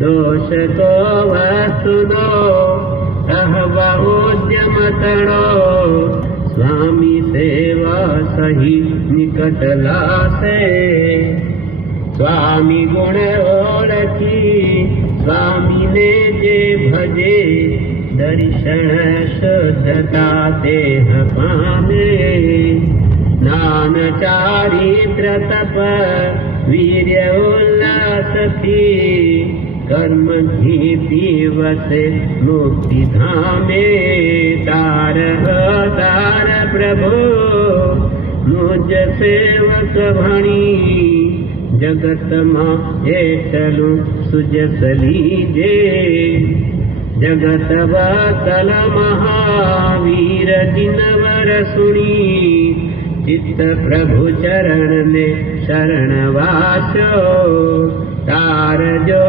दोष तो वस्तुनो अहबहुद्यम तणो स्वामी सेवा सही निकट लासे स्वामी गुण ओळखी स्वामी ने जे भजे दर्शन शुद्धता देह पामे ज्ञान चारित्र तप वीर्य उल्लास थी कर्म धीति वसे मुक्ति धामे तार दार प्रभु मुझ सेवक भणी जगत मां हेठलू सुजस लीजे जगत वतल महावीर जिनवर सुनी चित्त प्रभु चरण ने शरण वासो तार जो